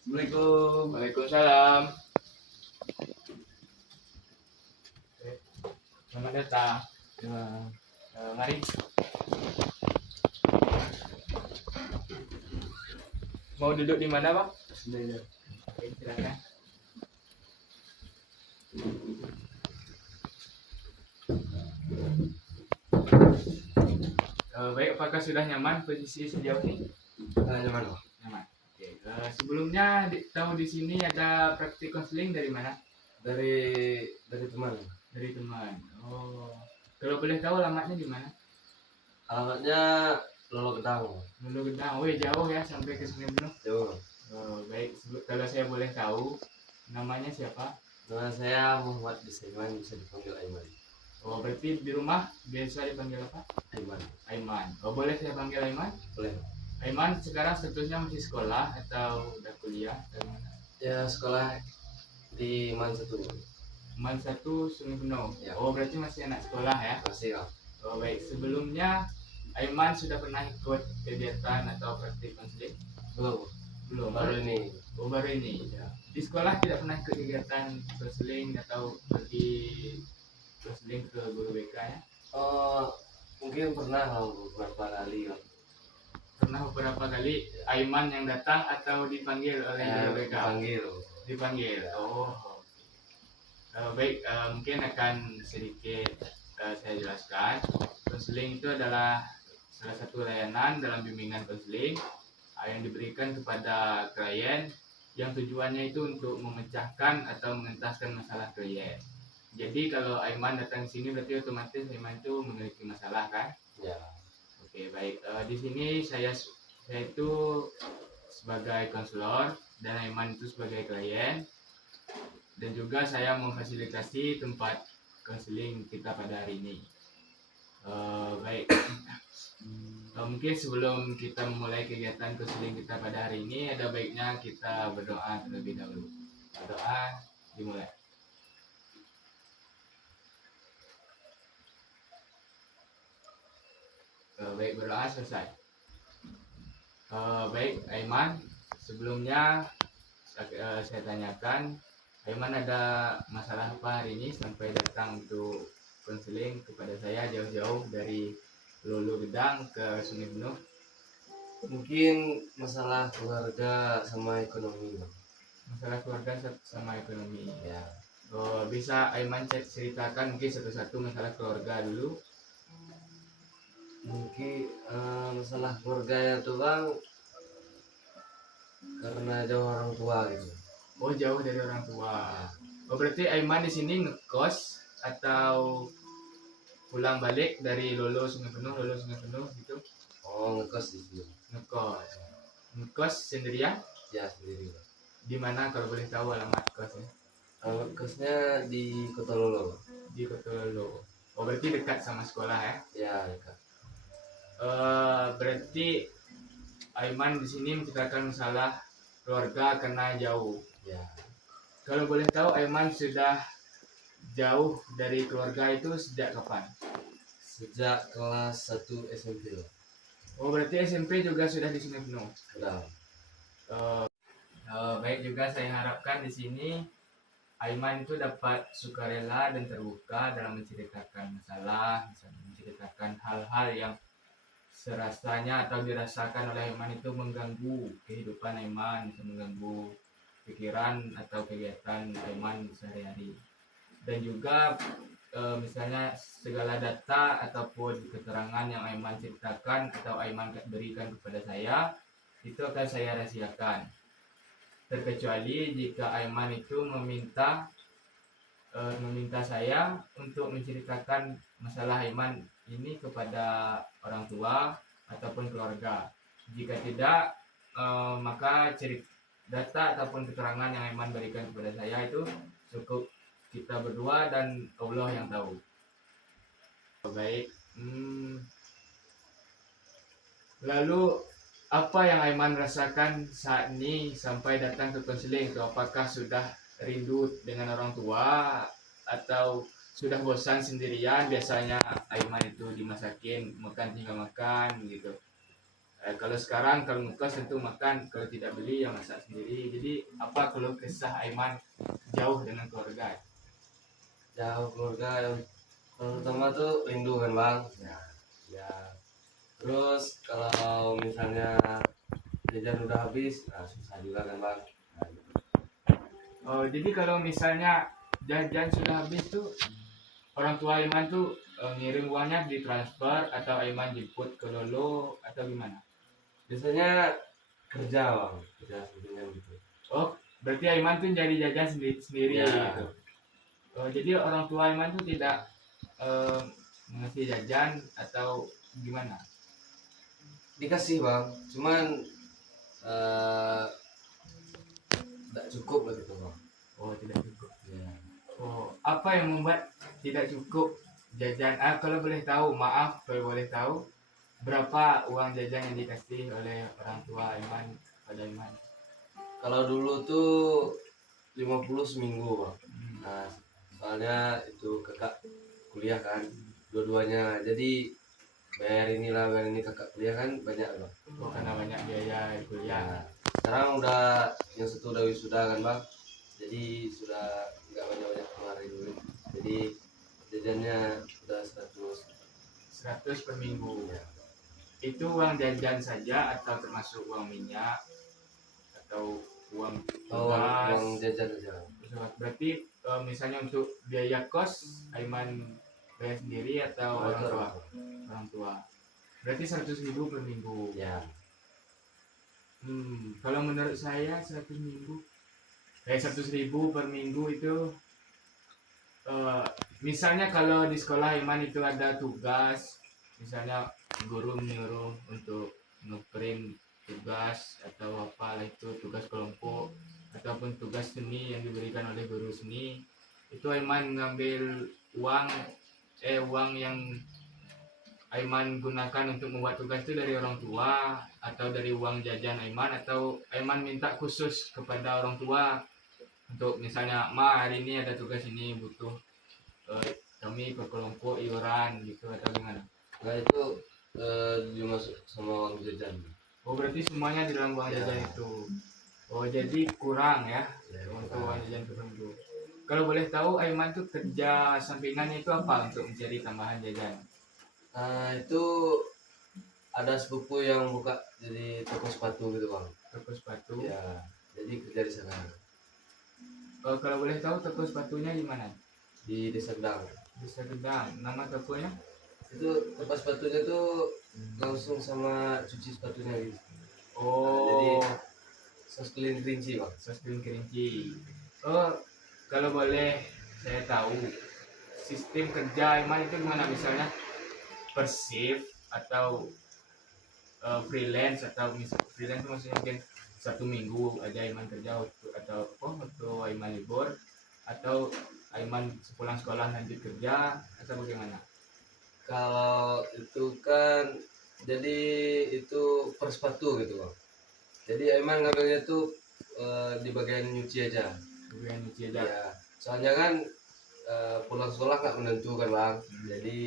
Assalamualaikum. Waalaikumsalam. Selamat datang. Mari. Mau duduk di mana, Bang? Sini ya. Oke, silakan. Baik, apakah sudah nyaman posisi sejauh ini? Nyaman Pak. Nyaman. Oke. Sebelumnya tahu di sini ada praktik konseling dari mana? Dari teman. Dari teman. Oh. Kalau boleh tahu alamatnya di mana? Alamatnya Lolo Gedang. Dulu Gedang. Wih, jauh ya sampai ke Sungai Buloh. Jauh. Oh, baik. Kalau saya boleh tahu namanya siapa? Nama saya Muhammad Bisaiman, bisa dipanggil Aiman. Oh, berarti di rumah biasa dipanggil apa? Aiman. Aiman. Oh, boleh saya panggil Aiman? Boleh. Aiman sekarang statusnya masih sekolah atau udah kuliah? Ya sekolah di Man 1. Man 1 Sungai Buloh. Ya. Oh, berarti masih anak sekolah ya? Masih Pak. Oh, baik. Sebelumnya Aiman sudah pernah ikut kegiatan atau praktik konseling? Belum. Belum. Baru ini. Oh, baru ini. Ya. Di sekolah tidak pernah ikut kegiatan konseling atau pergi konseling ke guru BK ya? Mungkin pernah beberapa kali Pak. Pernah beberapa kali Aiman yang datang atau dipanggil oleh guru BK? Dipanggil. Dipanggil. Oh. Baik, mungkin akan sedikit saya jelaskan. Konseling itu adalah salah satu layanan dalam bimbingan konseling yang diberikan kepada klien yang tujuannya itu untuk memecahkan atau mengentaskan masalah klien. Jadi kalau Aiman datang ke sini berarti otomatis Aiman itu memiliki masalah kan? Ya. Oke, baik. Di sini saya itu sebagai konselor dan Aiman itu sebagai klien, dan juga saya memfasilitasi tempat konseling kita pada hari ini. Baik. Mungkin sebelum kita memulai kegiatan konseling kita pada hari ini, ada baiknya kita berdoa terlebih dahulu. Berdoa dimulai. Baik, berdoa selesai. Baik, Aiman. Sebelumnya saya tanyakan, Aiman ada masalah apa hari ini sampai datang untuk konseling kepada saya jauh-jauh dari Lolo Gedang ke Sungai Buloh? Mungkin masalah keluarga sama ekonomi Pak. Masalah keluarga sama ekonomi. Ya. Bisa Aiman ceritakan mungkin satu-satu masalah keluarga dulu? Mungkin masalah keluarga itu Bang, karena jauh orang tua gitu. Oh, jauh dari orang tua. Oh, berarti Aiman di sini ngekos atau pulang balik dari Lolo Sungai Penuh gitu? Oh, ngekos di sini. Ngekos sendirian? Ya sendiri Bang. Di mana kalau boleh tahu alamat kosnya? Alamat kosnya di Kota Lolo. Di Kota Lolo. Oh, berarti dekat sama sekolah ya? Ya dekat. Berarti Aiman di sini menceritakan masalah keluarga karena jauh. Ya. Kalau boleh tahu Aiman sudah jauh dari keluarga itu sejak kapan? Sejak kelas 1 SMP Bang. Oh, berarti SMP juga sudah di Sungai Penuh. Udah. Baik, juga saya harapkan di sini Aiman itu dapat sukarela dan terbuka dalam menceritakan masalah, misalnya menceritakan hal-hal yang serasanya atau dirasakan oleh Aiman itu mengganggu kehidupan Aiman, bisa mengganggu pikiran atau kegiatan Aiman sehari-hari. Dan juga misalnya segala data ataupun keterangan yang Aiman ceritakan atau Aiman berikan kepada saya itu akan saya rahasiakan, terkecuali jika Aiman itu meminta saya untuk menceritakan masalah Aiman ini kepada orang tua ataupun keluarga. Jika tidak, maka data ataupun keterangan yang Aiman berikan kepada saya itu cukup kita berdua dan Allah yang tahu. Baik. Lalu apa yang Aiman rasakan saat ini sampai datang ke konseling itu? Apakah sudah rindu dengan orang tua atau sudah bosan sendirian? Biasanya Aiman itu dimasakin makan tinggal makan gitu. Kalau sekarang kalau ngekos tentu makan, kalau tidak beli ya masak sendiri. Jadi apa kalau kesah Aiman jauh dengan keluarga? Jauh keluarga yang pertama tuh rindu kan bang. Ya. Terus kalau misalnya jajan udah habis, nah susah juga kan bang. Nah, gitu. Oh, jadi kalau misalnya jajan sudah habis tuh orang tua Aiman tuh ngirim uangnya ditransfer atau Aiman jemput ke Lolo atau gimana? Biasanya kerja bang, kerja sebenarnya gitu. Oh, berarti Aiman tuh jadi jajan sendiri, sendiri Ya. gitu. Oh, jadi orang tua Aiman tuh tidak eh, ngasih jajan atau gimana? Dikasih bang, cuman eh tidak cukup lah gitu bang. Oh, tidak cukup. Ya. Oh, apa yang membuat tidak cukup jajan? Kalau boleh tahu, maaf kalau boleh tahu, berapa uang jajan yang dikasih oleh orang tua Aiman pada Aiman? Kalau dulu tuh 50 seminggu bang. Hmm. Nah, soalnya itu kakak kuliah kan, dua-duanya. Jadi bayar ini kakak kuliah kan banyak bang. Oh, karena banyak biaya kuliah. Ya. Sekarang udah yang satu udah wisuda kan bang. Jadi sudah nggak banyak-banyak kemarin duit. Jadi jajannya udah 100. 100 per minggu. Ya. Itu uang jajan saja atau termasuk uang minyak atau uang Oh, gas? uang jajan aja. Berarti misalnya untuk biaya kos Aiman bayar sendiri atau orang tua? Orang tua. Berarti 100.000 per minggu. Ya. Kalau menurut saya 100.000 per minggu itu misalnya kalau di sekolah Iman itu ada tugas, misalnya guru menyuruh untuk ngeprint tugas atau apa itu tugas kelompok ataupun tugas seni yang diberikan oleh guru seni, itu Aiman ngambil uang yang Aiman gunakan untuk membuat tugas itu dari orang tua atau dari uang jajan Aiman, atau Aiman minta khusus kepada orang tua untuk misalnya ma hari ini ada tugas ini butuh kami berkelompok iuran gitu atau gimana? Nah itu dimasuk sama uang jajan. Oh, berarti semuanya di dalam uang Ya. jajan itu. Oh, jadi kurang ya, Ya, untuk kurang. uang jajan tertentu. Kalau boleh tahu Aiman tuh kerja sampingannya itu apa untuk mencari tambahan jajan? Nah itu ada sepupu yang buka jadi toko sepatu gitu bang. Toko sepatu. Ya, jadi kerja di sana Kalau boleh tahu toko sepatunya di mana? di Desa Gedang. Bisa Gedang. Nama tokonya? Itu tempat sepatunya tuh langsung sama cuci sepatunya gitu. Oh, Jadi Sosklin Kerinci bang. Sosbin Kerinci. Oh, kalau boleh saya tahu sistem kerja Aiman itu gimana, misalnya per shift atau freelance, atau freelance itu maksudnya mungkin 1 minggu aja Aiman kerja waktu Aiman libur, atau Aiman sepulang sekolah lanjut kerja atau bagaimana? Kalau itu kan jadi itu per sepatu gitu bang. Jadi emang ngambilnya tuh di bagian nyuci aja. Bagian nyuci aja. Ya, soalnya kan pulang sekolah nggak menentu kan bang. Jadi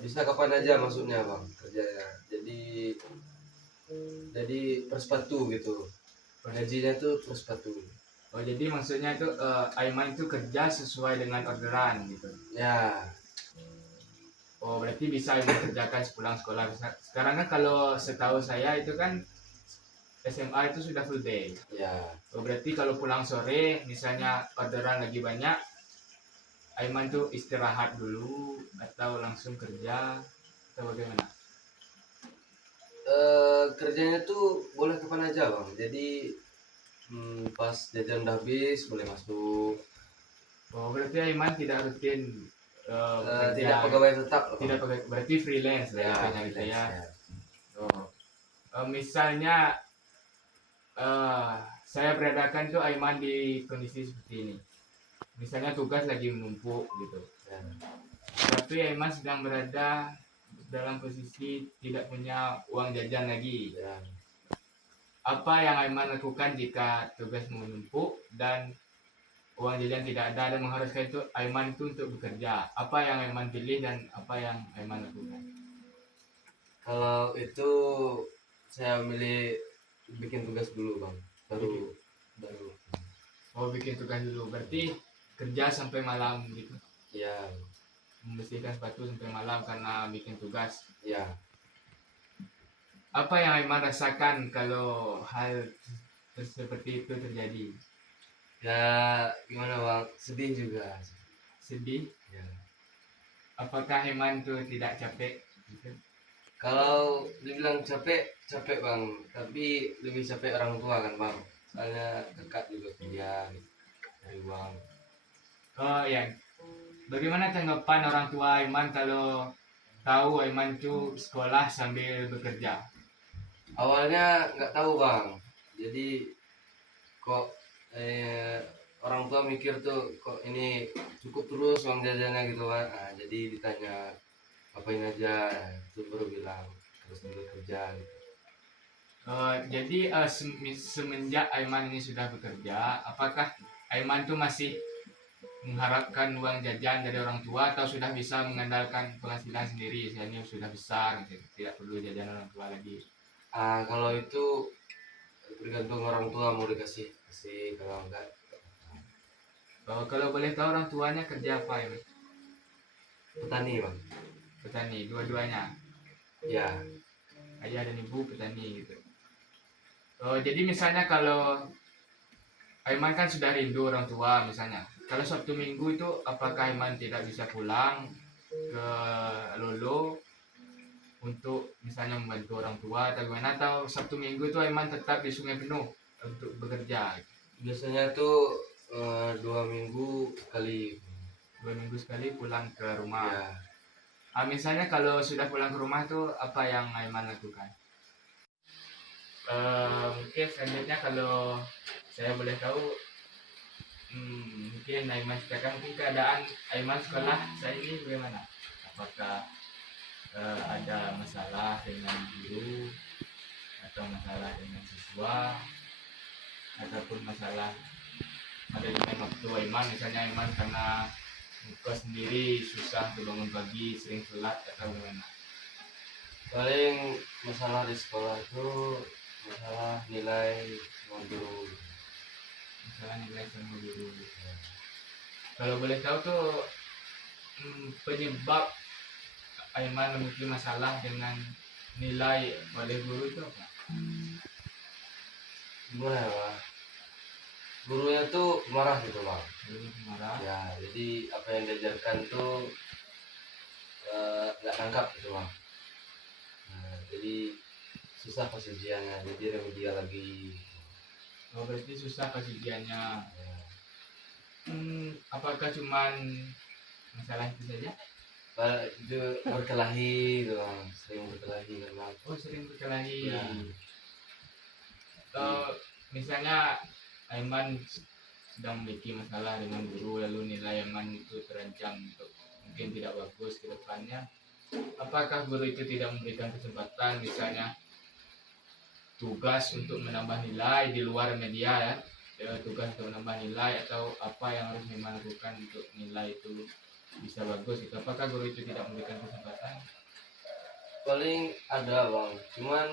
bisa kapan aja maksudnya bang kerjanya. Jadi per sepatu gitu. Gajinya tuh per sepatu. Oh, jadi maksudnya itu Aiman itu kerja sesuai dengan orderan gitu. Ya. Oh, berarti bisa Aiman kerjakan sepulang sekolah. Sekarang kan kalau setahu saya itu kan SMA itu sudah full day. Ya. Oh, berarti kalau pulang sore misalnya orderan lagi banyak, Aiman tuh istirahat dulu atau langsung kerja atau bagaimana? Kerjanya tuh boleh kapan aja bang. Jadi pas jajan udah habis boleh masuk. Oh, berarti Aiman tidak rutin Tidak pegawai tetap loh, tidak Bang. pakai, berarti freelance Ya, lah gitu ya. ya. Oh. Misalnya saya beradakan tuh Aiman di kondisi seperti ini. Misalnya tugas lagi menumpuk gitu. Ya. Tapi Aiman sedang berada dalam posisi tidak punya uang jajan lagi. Ya. Apa yang Aiman lakukan jika tugas menumpuk dan uang jajan tidak ada dan mengharuskan itu Aiman itu untuk bekerja? Apa yang Aiman pilih dan apa yang Aiman lakukan? Kalau itu saya milih bikin tugas dulu bang, baru baru Oh, bikin tugas dulu. Berarti kerja sampai malam gitu. ya Membersihkan sepatu sampai malam karena bikin tugas. ya Apa yang Aiman rasakan kalau hal seperti itu terjadi? ya gimana bang, sedih juga. Sedih? Ya. Apakah Aiman tuh tidak capek? Gitu? Kalau dibilang capek, capek bang, tapi lebih capek orang tua kan bang, soalnya dekat juga kerja gitu, dari uang. Oh ya, bagaimana tanggapan orang tua Aiman kalau tahu Aiman tuh sekolah sambil bekerja? Awalnya nggak tahu bang, jadi kok orang tua mikir tuh kok ini cukup terus uang jajannya gitu kan. Nah, jadi ditanya apain aja, itu baru bilang terus sambil kerja gitu. Jadi semenjak Aiman ini sudah bekerja, apakah Aiman tuh masih mengharapkan uang jajan dari orang tua atau sudah bisa mengandalkan penghasilan sendiri? Misalnya sudah besar, gitu, tidak perlu jajan orang tua lagi. Kalau itu tergantung orang tua mau dikasih kasih, kalau enggak Kalau boleh tahu orang tuanya kerja apa ya, Mas? petani bang. Petani, dua-duanya. Ya Ayah dan ibu petani gitu. Jadi misalnya kalau Aiman kan sudah rindu orang tua misalnya. Kalau Sabtu Minggu itu apakah Aiman tidak bisa pulang ke Lolo untuk misalnya membantu orang tua atau gimana, atau Sabtu Minggu itu Aiman tetap di Sungai Penuh untuk bekerja? biasanya tuh 2 minggu sekali. 2 minggu sekali pulang ke rumah. Ya Misalnya kalau sudah pulang ke rumah tuh apa yang Aiman lakukan? Mungkin selanjutnya kalau saya boleh tahu, mungkin Aiman ceritakan mungkin keadaan Aiman sekolah saat ini bagaimana? Apakah ada masalah dengan guru atau masalah dengan siswa ataupun masalah ada dengan waktu Aiman, misalnya Aiman karena ngekos sendiri susah untuk bangun pagi, sering telat atau bagaimana? paling masalah di sekolah itu masalah nilai sama guru. Masalah nilai sama guru. Kalau boleh tahu tuh, penyebab Aiman memiliki masalah dengan nilai oleh guru itu apa? Gimana ya bang, gurunya tuh marah gitu bang. Guru marah. Ya jadi apa yang diajarkan tuh nggak nangkap gitu bang. Nah, jadi susah pas ujiannya, jadi remedial lagi. Oh, berarti susah pas ujiannya. Ya. Apakah cuman masalah itu saja? Itu berkelahi gitu bang, sering berkelahi kan bang. Oh, sering berkelahi. Ya. Misalnya Aiman sedang memiliki masalah dengan guru, lalu nilai Aiman itu terancam untuk mungkin tidak bagus ke depannya. Apakah guru itu tidak memberikan kesempatan misalnya tugas untuk menambah nilai di luar media ya, tugas untuk menambah nilai atau apa yang harus Aiman lakukan untuk nilai itu bisa bagus itu? Apakah guru itu tidak memberikan kesempatan? Paling ada bang, cuman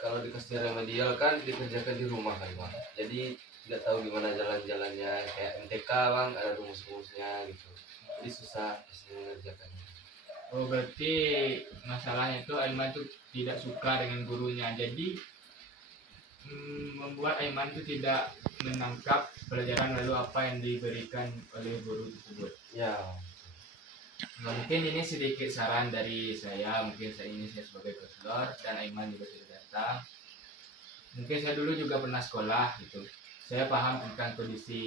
kalau dikasih remedial kan dikerjakan di rumah kan bang, jadi nggak tahu gimana jalan-jalannya, kayak MTK bang ada rumus-rumusnya gitu, jadi susah mengerjakannya. Oh, berarti masalahnya itu Aiman tuh tidak suka dengan gurunya, jadi membuat Aiman tuh tidak menangkap pelajaran lalu apa yang diberikan oleh guru tersebut. Ya Nah, mungkin ini sedikit saran dari saya, mungkin saya sebagai konselor dan Aiman juga sudah datang. Mungkin saya dulu juga pernah sekolah gitu. Saya paham tentang kondisi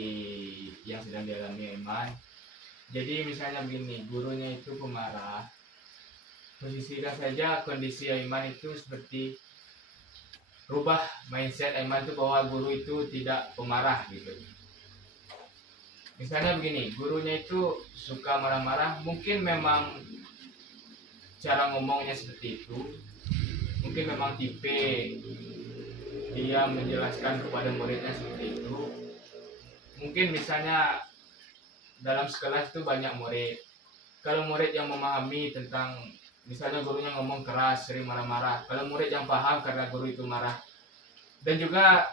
yang sedang dialami Aiman. Jadi misalnya begini, gurunya itu pemarah. Posisikan saja kondisi Aiman itu seperti rubah mindset Aiman itu bahwa guru itu tidak pemarah gitu. Misalnya begini, gurunya itu suka marah-marah, mungkin memang cara ngomongnya seperti itu, mungkin memang tipe dia menjelaskan kepada muridnya seperti itu. Mungkin misalnya dalam sekelas itu banyak murid, kalau murid yang memahami tentang misalnya gurunya ngomong keras, sering marah-marah. Kalau murid yang paham karena guru itu marah, dan juga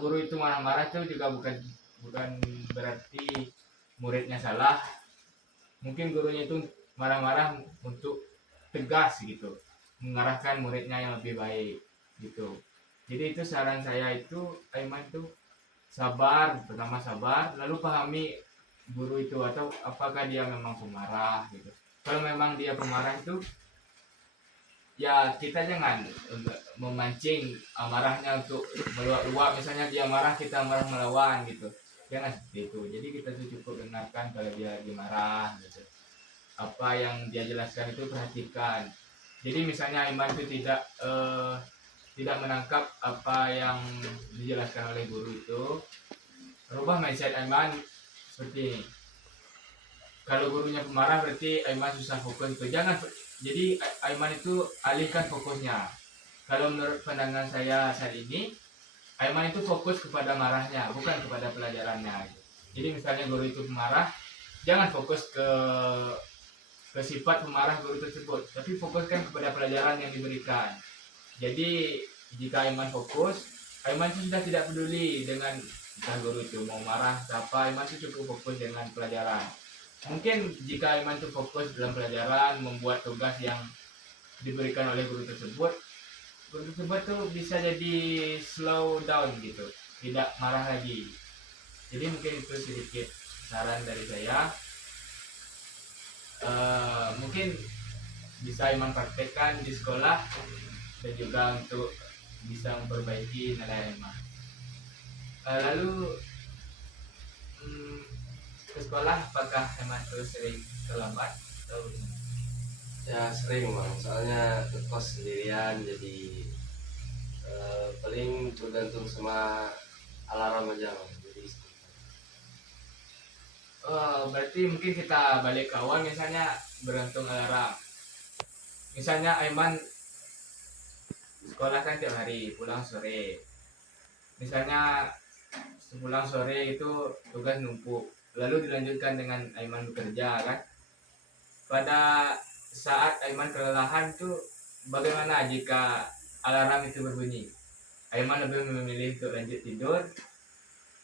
guru itu marah-marah itu juga bukan bukan berarti muridnya salah. Mungkin gurunya itu marah-marah untuk tegas gitu, mengarahkan muridnya yang lebih baik gitu. Jadi itu saran saya itu, Aiman itu sabar, pertama sabar, lalu pahami guru itu atau apakah dia memang pemarah gitu. Kalau memang dia pemarah itu, ya kita jangan memancing amarahnya untuk meluap-luap. Misalnya dia marah, kita marah melawan gitu, jangan seperti itu. Jadi kita tuh cukup dengarkan kalau dia lagi marah gitu, apa yang dia jelaskan itu perhatikan. Jadi misalnya Iman itu tidak menangkap apa yang dijelaskan oleh guru itu, rubah mindset Iman seperti ini. Kalau gurunya pemarah berarti Aiman susah fokus itu. Jangan, jadi Aiman itu alihkan fokusnya. Kalau menurut pandangan saya saat ini, Aiman itu fokus kepada marahnya, bukan kepada pelajarannya. Jadi misalnya guru itu pemarah, jangan fokus ke sifat pemarah guru tersebut, tapi fokuskan kepada pelajaran yang diberikan. Jadi jika Aiman fokus, Aiman itu sudah tidak peduli dengan entah guru itu mau marah apa, Aiman itu cukup fokus dengan pelajaran. Mungkin jika Aiman itu fokus dalam pelajaran, membuat tugas yang diberikan oleh guru tersebut tuh bisa jadi slow down gitu, tidak marah lagi. Jadi mungkin itu sedikit saran dari saya. Mungkin bisa Aiman praktekkan di sekolah dan juga untuk bisa memperbaiki nilai Aiman. Lalu ke sekolah apakah Aiman terus sering terlambat atau gimana? Ya sering bang, soalnya ngekos sendirian jadi paling bergantung sama alarm aja bang. Jadi Berarti mungkin kita balik ke awal, misalnya bergantung alarm. Misalnya Aiman sekolah kan tiap hari, pulang sore. Misalnya sepulang sore itu tugas numpuk, lalu dilanjutkan dengan Aiman bekerja kan. Pada saat Aiman kelelahan tuh, bagaimana jika alarm itu berbunyi? Aiman lebih memilih untuk lanjut tidur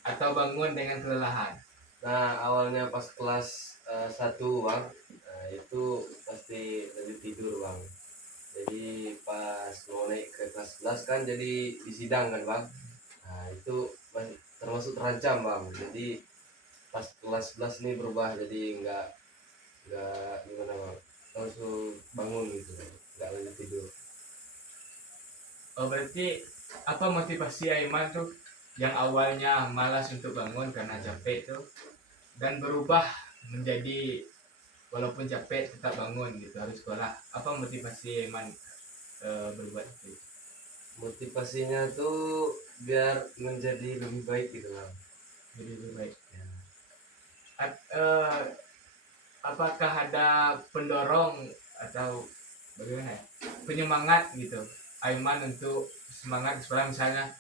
atau bangun dengan kelelahan? nah awalnya pas kelas 1 bang, nah, itu pasti lebih tidur bang. Jadi pas mau naik ke kelas 11 kan jadi disidang kan bang. Nah itu termasuk terancam bang. Jadi pas kelas 11 ini berubah jadi nggak gimana bang, langsung bangun gitu, nggak lanjut tidur. Oh, berarti apa motivasi Aiman tuh yang awalnya malas untuk bangun karena capek tuh, dan berubah menjadi walaupun capek tetap bangun gitu harus sekolah. Apa motivasi Aiman berbuat itu? Motivasinya tuh biar menjadi lebih baik gitu bang. Jadi lebih baik. Ya. Eh, apakah ada pendorong atau bagaimana ya, penyemangat gitu Aiman untuk semangat di sekolah? Misalnya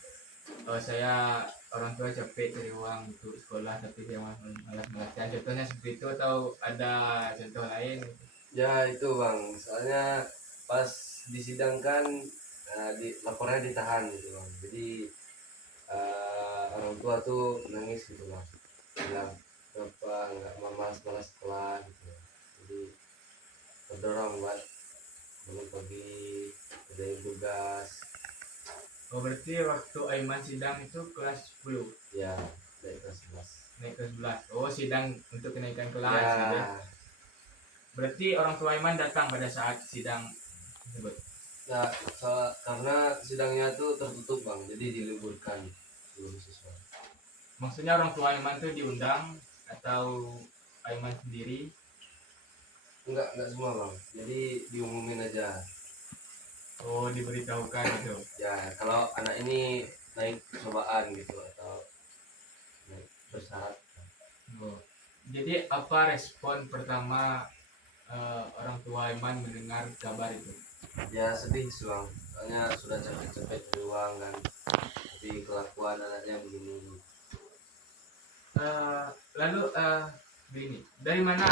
saya orang tua capek cari uang untuk sekolah tapi dia malas-malasan, contohnya seperti itu, atau ada contoh lain gitu? Ya itu bang, soalnya pas disidangkan lapornya ditahan gitu bang. Jadi orang tua tuh nangis gitu bang, bilang kenapa nggak malas-malas sekolah gitu. Jadi terdorong buat bangun pagi, kerjain tugas. Oh, berarti waktu Aiman sidang itu kelas 10 Ya dari kelas 11. naik ke 11. Oh, sidang untuk kenaikan kelas Ya, gitu ya. Berarti orang tua Aiman datang pada saat sidang tersebut. ya karena sidangnya tuh tertutup bang, jadi diliburkan seluruh siswa. Maksudnya orang tua Aiman tuh diundang atau Aiman sendiri? Enggak semua bang, jadi diumumin aja. Oh, diberitahukan gitu. Ya kalau anak ini naik percobaan gitu atau naik bersyarat. Oh. Jadi apa respon pertama orang tua Aiman mendengar kabar itu? Ya sedih sih bang, soalnya sudah capek-capek di uang kan, tapi kelakuan anaknya begini. Lalu begini, dari mana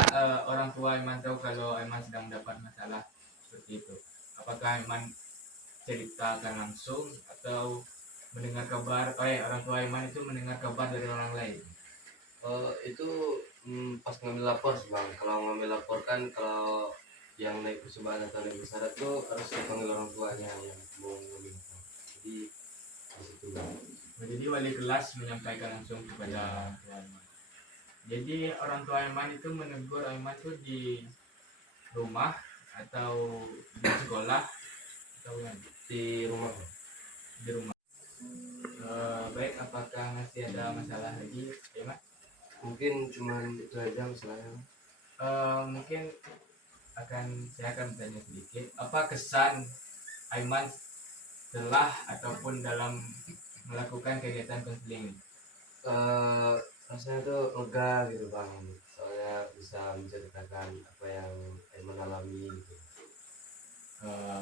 orang tua Aiman tahu kalau Aiman sedang dapat masalah seperti seperti itu. Apakah Aiman ceritakan langsung atau mendengar kabar, orang tua Aiman itu mendengar kabar dari orang lain? Itu pas ngambil lapor sih bang. Kalau ngambil lapor kan, kalau yang naik percobaan atau naik bersyarat tuh harus dipanggil orang tuanya yang mau ngambil lapor. Jadi di situ bang. Jadi wali kelas menyampaikan langsung kepada orang tua Aiman. Jadi orang tua Aiman itu menegur Aiman itu di rumah atau di sekolah atau yang Di rumah bang. di rumah. Baik, apakah masih ada masalah lagi, Aiman? Mungkin cuman itu aja masalahnya. Mungkin saya akan bertanya sedikit. Apa kesan Aiman setelah ataupun dalam melakukan kegiatan konseling? eh Rasanya tuh lega gitu bang, soalnya bisa menceritakan apa yang Aiman alami gitu.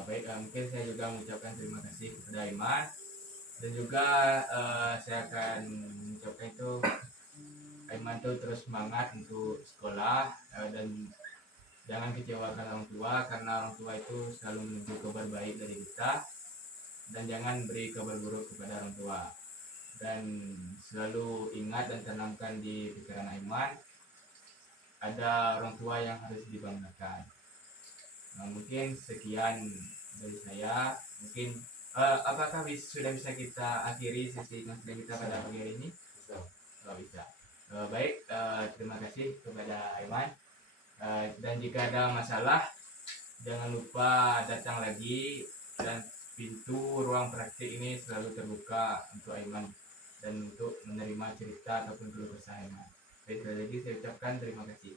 Baik, mungkin saya juga mengucapkan terima kasih kepada Aiman, dan juga saya akan mengucapkan itu Aiman tuh terus semangat untuk sekolah, dan jangan kecewakan orang tua, karena orang tua itu selalu menunggu kabar baik dari kita, dan jangan beri kabar buruk kepada orang tua. Dan selalu ingat dan tanamkan di pikiran Aiman, ada orang tua yang harus dibanggakan. Nah, mungkin sekian dari saya. Mungkin apakah sudah bisa kita akhiri sesi konseling kita pada pagi hari ini? Bisa. Kalau bisa. Baik, terima kasih kepada Aiman. Dan jika ada masalah, jangan lupa datang lagi, dan pintu ruang praktik ini selalu terbuka untuk Aiman dan untuk menerima cerita ataupun keluh kesah Aiman. Baik, sekali lagi saya ucapkan terima kasih.